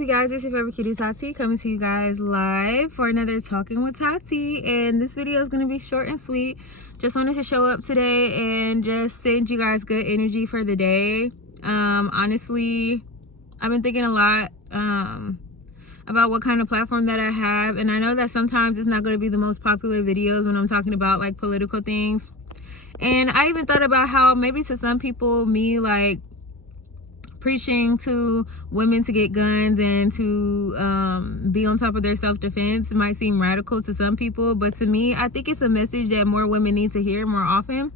up, you guys? It's your favorite cutie Tati, coming to you guys live for another Talking with Tati. And this video is going to be short and sweet. Just wanted to show up today and just send you guys good energy for the day. Honestly, I've been thinking a lot about what kind of platform that I have, and I know that sometimes it's not going to be the most popular videos when I'm talking about like political things. And I even thought about how maybe to some people, me like preaching to women to get guns and to be on top of their self-defense might seem radical to some people, but to me, I think it's a message that more women need to hear more often,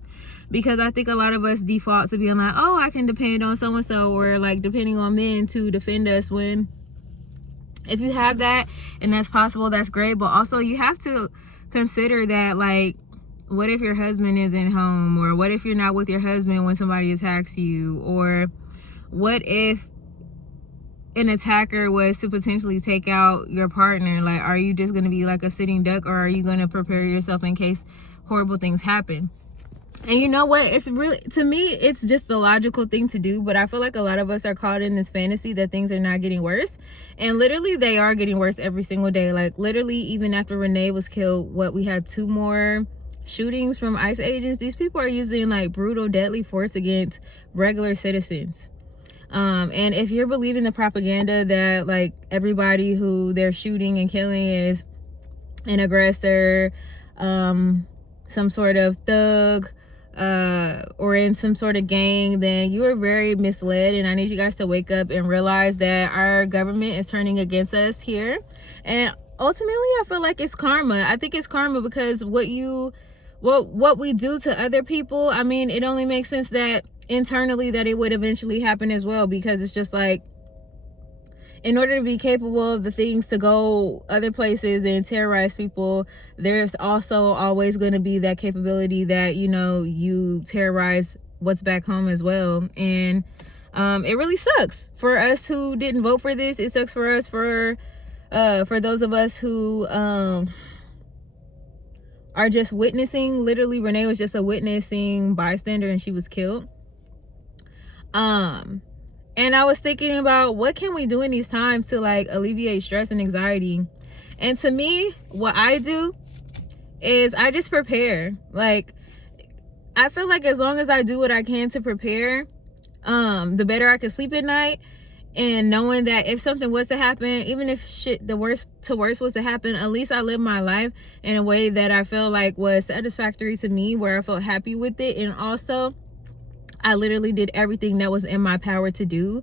because I think a lot of us default to being like, oh, I can depend on so and so, or like depending on men to defend us, when if you have that and that's possible, that's great. But also you have to consider that, like, what if your husband isn't home, or what if you're not with your husband when somebody attacks you, or what if an attacker was to potentially take out your partner? Like, are you just going to be like a sitting duck, or are you going to prepare yourself in case horrible things happen? And you know what? It's really, to me, it's just the logical thing to do. But I feel like a lot of us are caught in this fantasy that things are not getting worse. And literally, they are getting worse every single day. Like, literally, even after Renee was killed, we had 2 more shootings from ICE agents. These people are using like brutal, deadly force against regular citizens. And if you're believing the propaganda that like everybody who they're shooting and killing is an aggressor, some sort of thug, or in some sort of gang, then you are very misled. And I need you guys to wake up and realize that our government is turning against us here. And ultimately, I feel like it's karma. I think it's karma, because what we do to other people, I mean, it only makes sense that internally that it would eventually happen as well, because it's just like, in order to be capable of the things to go other places and terrorize people, there's also always going to be that capability that, you know, you terrorize what's back home as well. And it really sucks for us who didn't vote for this. It sucks for us, for those of us who are just witnessing. Literally, Renee was just a witnessing bystander and she was killed. And I was thinking about what can we do in these times to like alleviate stress and anxiety. And to me, what I do is I just prepare. Like, I feel like as long as I do what I can to prepare, the better I can sleep at night. And knowing that if something was to happen, even if the worst was to happen, at least I lived my life in a way that I feel like was satisfactory to me, where I felt happy with it. And also, I literally did everything that was in my power to do,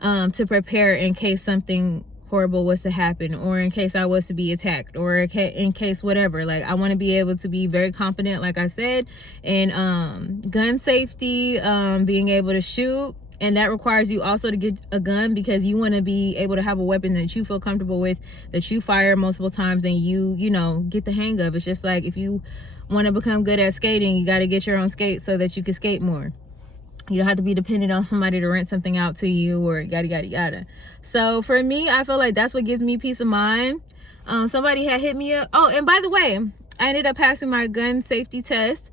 to prepare in case something horrible was to happen, or in case I was to be attacked, or in case whatever. Like, I want to be able to be very confident, like I said, in gun safety, being able to shoot. And that requires you also to get a gun, because you want to be able to have a weapon that you feel comfortable with, that you fire multiple times and you know, get the hang of. It's just like, if you want to become good at skating, you got to get your own skates so that you can skate more. You don't have to be dependent on somebody to rent something out to you, or yada yada yada. So for me, I feel like that's what gives me peace of mind. Somebody had hit me up. Oh, and by the way, I ended up passing my gun safety test.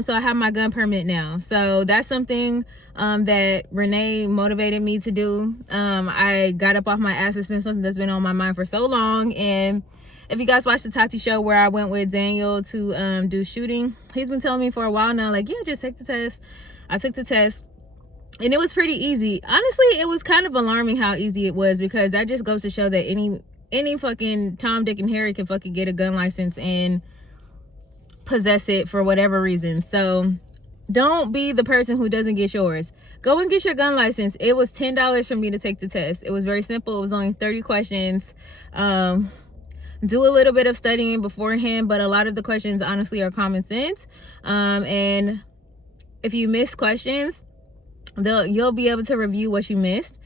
So I have my gun permit now. So that's something that Renee motivated me to do. I got up off my ass. It's been something that's been on my mind for so long. And if you guys watched the Tati show where I went with Daniel to do shooting, he's been telling me for a while now, like, yeah, just take the test. I took the test and it was pretty easy. Honestly, it was kind of alarming how easy it was, because that just goes to show that any fucking Tom, Dick, and Harry can fucking get a gun license and possess it for whatever reason. So don't be the person who doesn't get yours. Go and get your gun license. It was $10 for me to take the test. It was very simple. It was only 30 questions. Do a little bit of studying beforehand, but a lot of the questions honestly are common sense. And if you miss questions, you'll be able to review what you missed,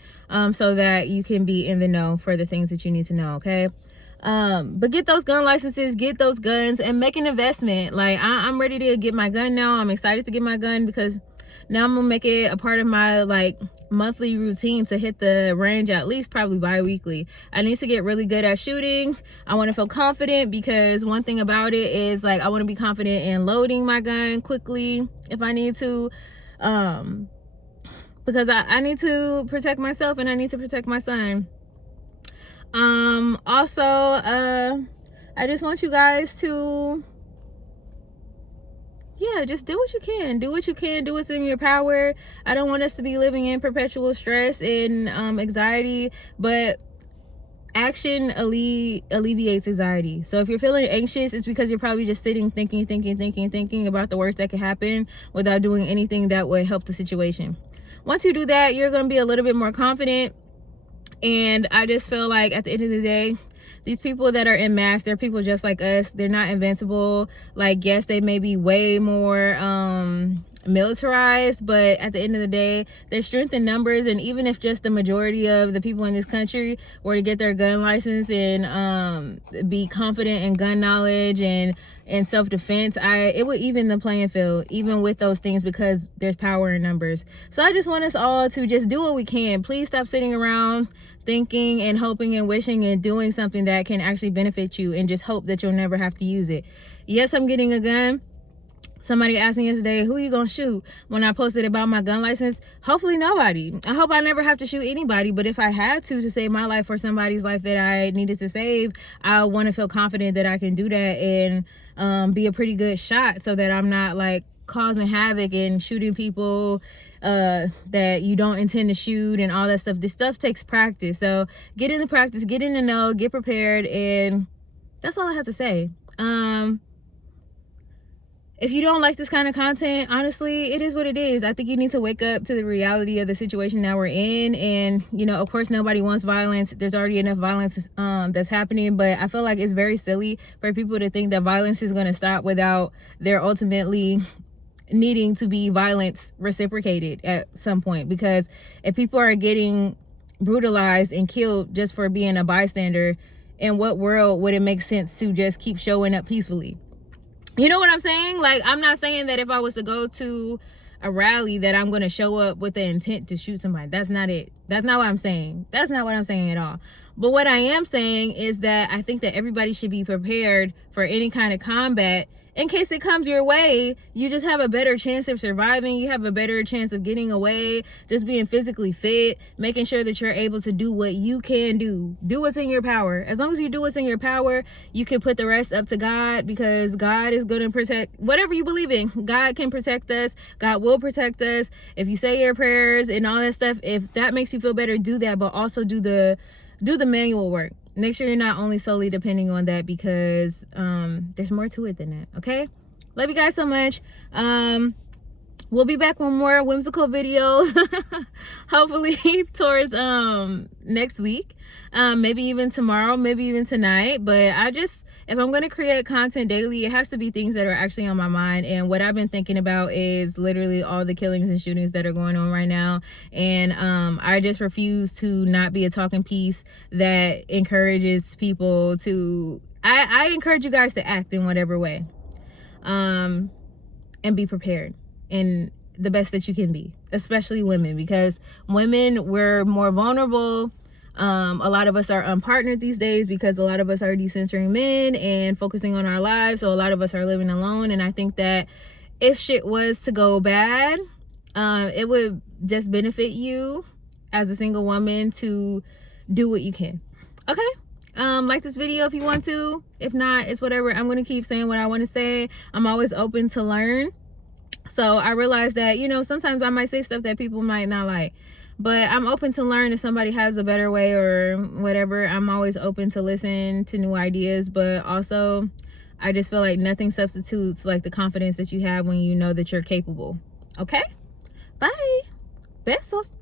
so that you can be in the know for the things that you need to know, okay? But get those gun licenses, get those guns, and make an investment. Like, I'm ready to get my gun now. I'm excited to get my gun, because now I'm gonna make it a part of my like monthly routine to hit the range, at least probably bi-weekly. I need to get really good at shooting. I want to feel confident, because one thing about it is, like, I want to be confident in loading my gun quickly if I need to, because I need to protect myself and I need to protect my son. Also, I just want you guys to, yeah, just do what you can. Do what you can. Do what's in your power. I don't want us to be living in perpetual stress and anxiety, but action alleviates anxiety. So if you're feeling anxious, it's because you're probably just sitting thinking about the worst that could happen without doing anything that would help the situation. Once you do that, you're going to be a little bit more confident. And I just feel like at the end of the day, these people that are in mass, they're people just like us. They're not invincible. Like, yes, they may be way more militarized, but at the end of the day, there's strength in numbers. And even if just the majority of the people in this country were to get their gun license and be confident in gun knowledge and self-defense, it would even the playing field, even with those things, because there's power in numbers. So I just want us all to just do what we can. Please stop sitting around thinking and hoping and wishing and doing something that can actually benefit you, and just hope that you'll never have to use it. Yes, I'm getting a gun. Somebody asked me yesterday, who you gonna shoot? When I posted about my gun license, hopefully nobody. I hope I never have to shoot anybody, but if I had to save my life or somebody's life that I needed to save, I want to feel confident that I can do that and be a pretty good shot, so that I'm not like causing havoc and shooting people that you don't intend to shoot and all that stuff. This stuff takes practice. So get in the practice, get in the know, get prepared, and that's all I have to say. If you don't like this kind of content, honestly, it is what it is. I think you need to wake up to the reality of the situation that we're in. And, you know, of course, nobody wants violence. There's already enough violence that's happening. But I feel like it's very silly for people to think that violence is going to stop without there ultimately needing to be violence reciprocated at some point. Because if people are getting brutalized and killed just for being a bystander, in what world would it make sense to just keep showing up peacefully? You know what I'm saying? Like, I'm not saying that if I was to go to a rally that I'm going to show up with the intent to shoot somebody. That's not it. That's not what I'm saying. That's not what I'm saying at all. But what I am saying is that I think that everybody should be prepared for any kind of combat. In case it comes your way, you just have a better chance of surviving. You have a better chance of getting away, just being physically fit, making sure that you're able to do what you can do. Do what's in your power. As long as you do what's in your power, you can put the rest up to God, because God is going to protect whatever you believe in. God can protect us. God will protect us. If you say your prayers and all that stuff, if that makes you feel better, do that, but also do the manual work. Make sure you're not only solely depending on that, because there's more to it than that. Okay, love you guys so much. We'll be back with more whimsical videos hopefully towards next week, maybe even tomorrow, maybe even tonight. But if I'm going to create content daily, it has to be things that are actually on my mind. And what I've been thinking about is literally all the killings and shootings that are going on right now. And I just refuse to not be a talking piece that encourages people to, I encourage you guys to act in whatever way, and be prepared in the best that you can be, especially women, because women, we're more vulnerable. A lot of us are unpartnered these days, because a lot of us are decentering men and focusing on our lives. So a lot of us are living alone. And I think that if shit was to go bad, it would just benefit you as a single woman to do what you can. Okay? Like this video if you want to. If not, it's whatever. I'm going to keep saying what I want to say. I'm always open to learn. So I realize that, you know, sometimes I might say stuff that people might not like. But I'm open to learn. If somebody has a better way or whatever, I'm always open to listen to new ideas. But also, I just feel like nothing substitutes like the confidence that you have when you know that you're capable. Okay? Bye. Besos.